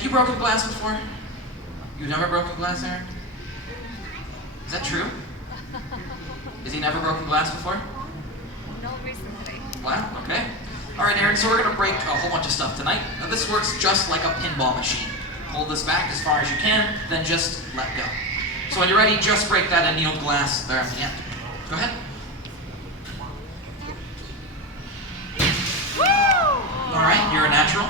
Have you broken glass before? You've never broken glass, Aaron? Is that true? Has he never broken glass before? No, recently. Wow, okay. Alright, Aaron, so we're going to break a whole bunch of stuff tonight. Now, this works just like a pinball machine. Hold this back as far as you can, then just let go. So when you're ready, just break that annealed glass there at the end. Go ahead. Alright, you're a natural.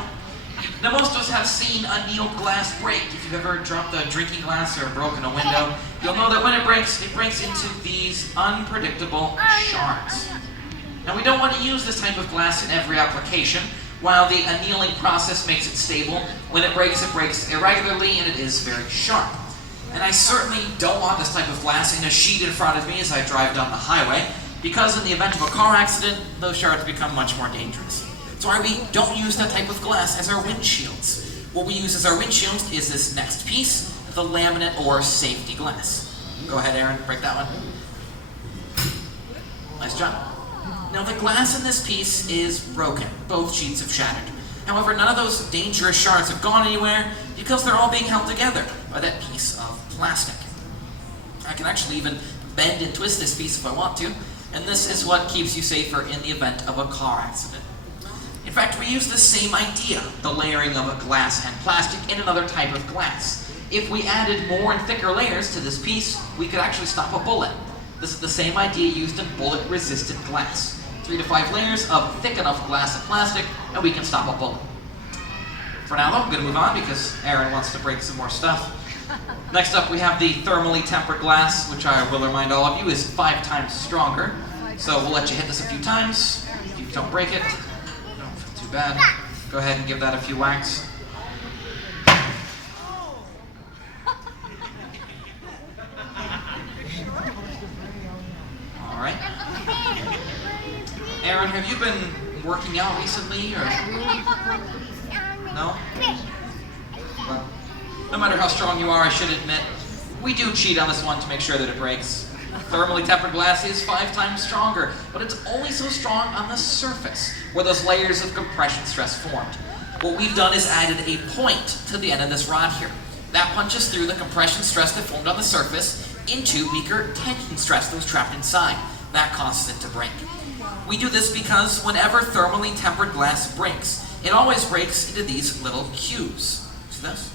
Now, most of us have seen annealed glass break. If you've ever dropped a drinking glass or broken a window, you'll know that when it breaks into these unpredictable shards. Now, we don't want to use this type of glass in every application. While the annealing process makes it stable, when it breaks irregularly and it is very sharp. And I certainly don't want this type of glass in a sheet in front of me as I drive down the highway, because in the event of a car accident, those shards become much more dangerous. That's why we don't use that type of glass as our windshields. What we use as our windshields is this next piece, the laminate or safety glass. Go ahead, Aaron, break that one. Nice job. Now, the glass in this piece is broken. Both sheets have shattered. However, none of those dangerous shards have gone anywhere because they're all being held together by that piece of plastic. I can actually even bend and twist this piece if I want to, and this is what keeps you safer in the event of a car accident. In fact, we use the same idea, the layering of a glass and plastic, in another type of glass. If we added more and thicker layers to this piece, we could actually stop a bullet. This is the same idea used in bullet-resistant glass. 3 to 5 layers of thick enough glass and plastic, and we can stop a bullet. For now, though, I'm going to move on because Aaron wants to break some more stuff. Next up, we have the thermally tempered glass, which I will remind all of you is 5 times stronger. So we'll let you hit this a few times. If you don't break it, don't feel too bad. Go ahead and give that a few whacks. All right. Aaron, have you been working out recently, or no? Well, no matter how strong you are, I should admit, we do cheat on this one to make sure that it breaks. Thermally tempered glass is 5 times stronger, but it's only so strong on the surface, where those layers of compression stress formed. What we've done is added a point to the end of this rod here. That punches through the compression stress that formed on the surface into weaker tension stress that was trapped inside. That causes it to break. We do this because whenever thermally tempered glass breaks, it always breaks into these little cubes. See this?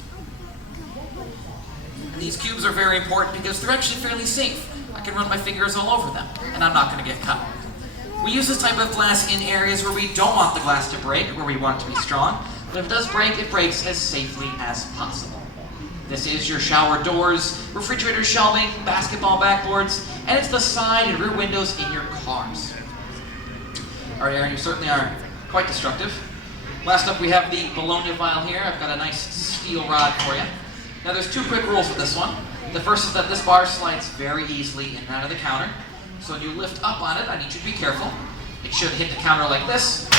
And these cubes are very important because they're actually fairly safe. I can run my fingers all over them, and I'm not going to get cut. We use this type of glass in areas where we don't want the glass to break, where we want it to be strong, but if it does break, it breaks as safely as possible. This is your shower doors, refrigerator shelving, basketball backboards, and it's the side and rear windows in your cars. All right, Aaron, you certainly are quite destructive. Last up, we have the Bologna vial here. I've got a nice steel rod for you. Now, there's 2 quick rules with this one. The first is that this bar slides very easily in and out of the counter. So when you lift up on it, I need you to be careful. It should hit the counter like this,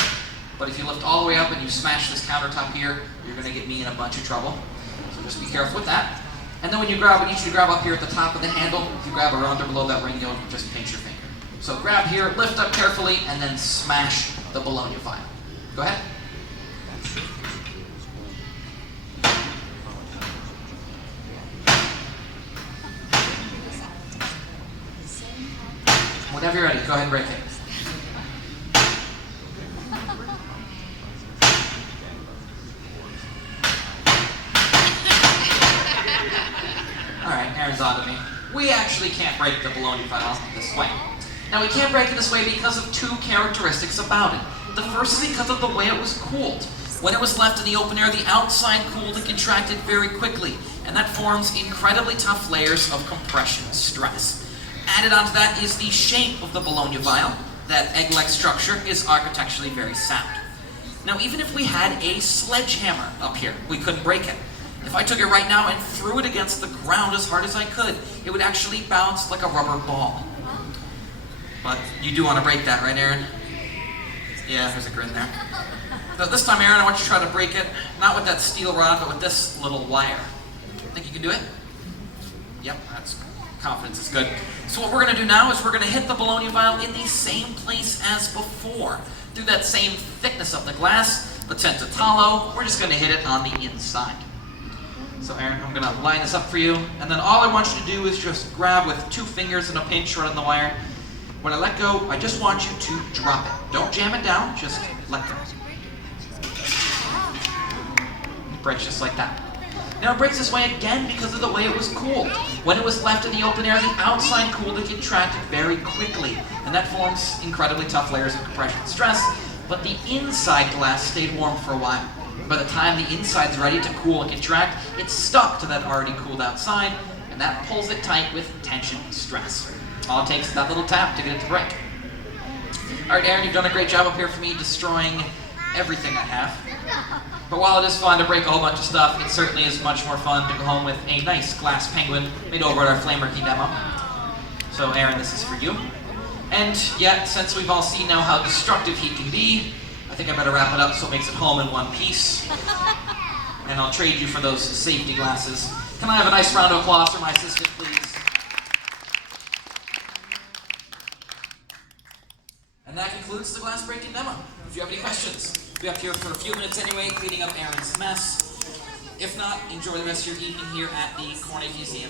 but if you lift all the way up and you smash this countertop here, you're going to get me in a bunch of trouble. So just be careful with that. And then when you grab, I need you to grab up here at the top of the handle. If you grab around or below that ring, you'll just pinch your finger. So grab here, lift up carefully, and then smash the Bologna vial. Go ahead. Whenever you're ready, go ahead and break it. Alright, Aaron's on to me. We actually can't break the Bologna vial this way. Now, we can't break it this way because of 2 characteristics about it. The first is because of the way it was cooled. When it was left in the open air, the outside cooled and contracted very quickly, and that forms incredibly tough layers of compression stress. Added onto that is the shape of the Bologna vial. That egg-like structure is architecturally very sound. Now, even if we had a sledgehammer up here, we couldn't break it. If I took it right now and threw it against the ground as hard as I could, it would actually bounce like a rubber ball. But you do want to break that, right, Aaron? Yeah, there's a grin there. But this time, Aaron, I want you to try to break it, not with that steel rod, but with this little wire. Think you can do it? Yep, that's confidence is good. So what we're going to do now is we're going to hit the Bologna vial in the same place as before, through that same thickness of the glass, but since it's hollow, we're just going to hit it on the inside. So Aaron, I'm gonna line this up for you, and then all I want you to do is just grab with 2 fingers and a pinch right on the wire. When I let go, I just want you to drop it. Don't jam it down, just let go. It breaks just like that. Now it breaks this way again because of the way it was cooled. When it was left in the open air, the outside cooled and contracted very quickly, and that forms incredibly tough layers of compression and stress, but the inside glass stayed warm for a while. By the time the inside's ready to cool and contract, it's stuck to that already cooled outside, and that pulls it tight with tension and stress. All it takes is that little tap to get it to break. Alright, Aaron, you've done a great job up here for me destroying everything I have. But while it is fun to break a whole bunch of stuff, it certainly is much more fun to go home with a nice glass penguin made over at our Flamer Key demo. So Aaron, this is for you. And yet, since we've all seen now how destructive heat can be, I think I better wrap it up so it makes it home in one piece. And I'll trade you for those safety glasses. Can I have a nice round of applause for my assistant, please? And that concludes the glass breaking demo. If you have any questions, we'll be up here for a few minutes anyway, cleaning up Aaron's mess. If not, enjoy the rest of your evening here at the Corning Museum.